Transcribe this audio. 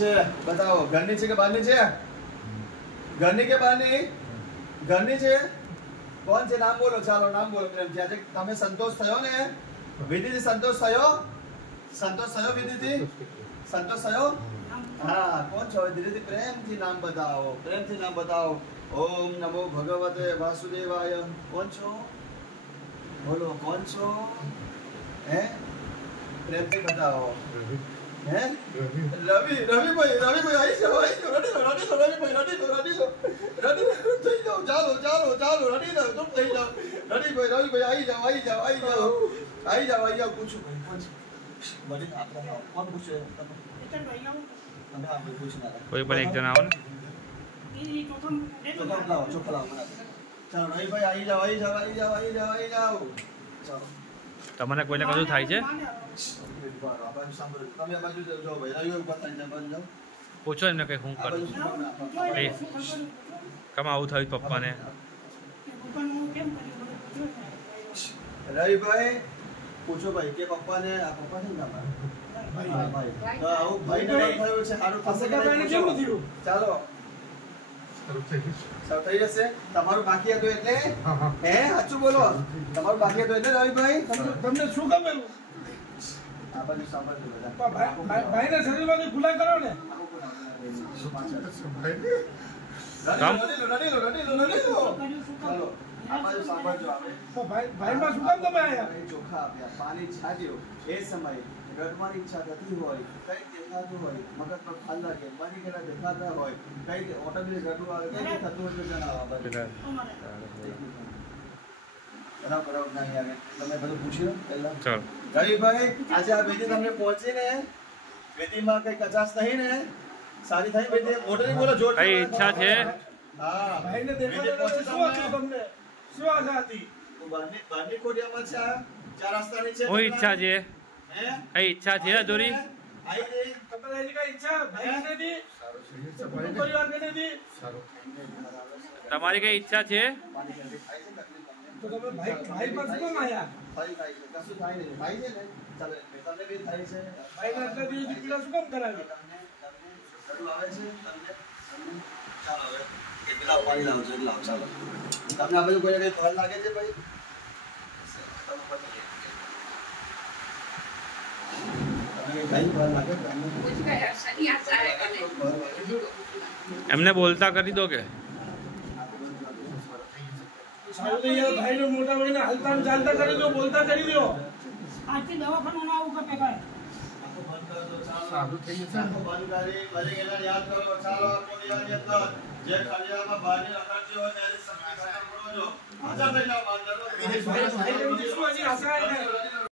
છે बताओ ઘરની છે કે બહારની છે ઘરની કે બહારની ઘરની છે કોણ છે નામ બોલો ચાલો નામ બોલો પ્રેમથી આજે તમે સંતોષ થયો ને વિધિથી સંતોષ થયો વિધિથી સંતોષ થયો हाँ कौन छो धीरे धीरे प्रेम थी नाम बताओ ओम नमो भगवते वासुदेवाय कौन छो बोलो कौन छो हैं प्रेम थी बताओ हैं रवि भाई आई जाओ रडी लो થઈ જાઓ ચાલો રડી લો तुम થઈ જાઓ રડી ભાઈ आई जाओ પૂછો કોણ છે બડી આપણે કોણ પૂછે તમે તમે આપણે પૂછના કોઈ પણ એક જણ આવો ને ચોખા લાવો ચાલો રવિ ભાઈ आई जाओ ચાલો તમને કોઈને કશું થાય છે તમે આ બાજુ જો ભાઈ રવિ બતાઈ જાવ પૂછો એમને કઈ હું કરું કમ આવું થયું પપ્પાને રવિ ભાઈ પૂછો ભાઈ કે પપ્પાને આ પપ્પા છે ને ભાઈ તો આવું ભાઈને થયું છે સારું થશે કે નહીં કેમ થયું ચાલો સારું થઈ જશે તમારું બાકી હતું એટલે હે સાચું બોલો તમારું બાકી હતું એટલે રવિભાઈ તમને શું ગમેલું આ બધું સાંભળજો બધા ભાઈને શરીરમાંથી ખુલ્લા કરો ને રડી લો ચાલો આ બાજુ સાંભળજો આવે તો ભાઈમાં શું કામ તમે આયા ચોખા આપ્યા પાણી છાટ્યો એ સમયે રડવાની ઈચ્છા થતી હોય કઈ દેખાતું હોય મગજ પર ખાલ લાગે મરી ગયેલા દેખાતા હોય કઈ ઓટોમેટિક રડવું આવે કઈ થતું હોય તો જણાવો બરાબર નહીં આવે તમે બધું પૂછી લો પહેલા ચાલો રવિભાઈ આજે આ વિધિ તમને પહોંચી ને વિધિમાં કઈ કચાશ થઈ ને સારી થઈ વિધિ મોટરી બોલો જોર કઈ ઈચ્છા છે હા ભાઈને દેખાતો શું હતું તમને શું આશા હતી બારની કોડિયામાં છે ચાર રસ્તાની છે કોઈ ઈચ્છા છે હે કઈ ઈચ્છા છે અધૂરી આઈ રે તમારે એની કઈ ઈચ્છા ભાઈ નથી પરિવાર નથી તમારી કઈ ઈચ્છા છે તો તમે ભાઈ પાસે કેમ આયા ભાઈ કશું થાય નહીં ભાઈ છે ને ચાલે તમને બી થાય છે ભાઈ ના આટલા દિવસથી પીડા શું કામ કરાવી તમને આવે છે તમને ચાલો હવે એક ગ્લાસ પાણી લાવજો એક ગ્લાસ ચાલો તમને આ બધું કોઈ કઈ ફળ લાગે છે ભાઈ એમને બોલતા કરી દો કે ભાઈ ને મોટા ભાઈ ને હાલતા ચાલતા કરી દો બોલતા કરી દો આજથી દવાખાનું ના આવું કપે કાય સારું થઈ જશે બંધ કરી ભલે ગયેલા યાદ કરો ચાલો કોડિયાની અંદર જે ખડિયામાં બારી રખાતી હોય ત્યારે સમય ખતમ કરો જો આજા થઈ જાવ બંધ કરો ભાઈ શું હજી આશા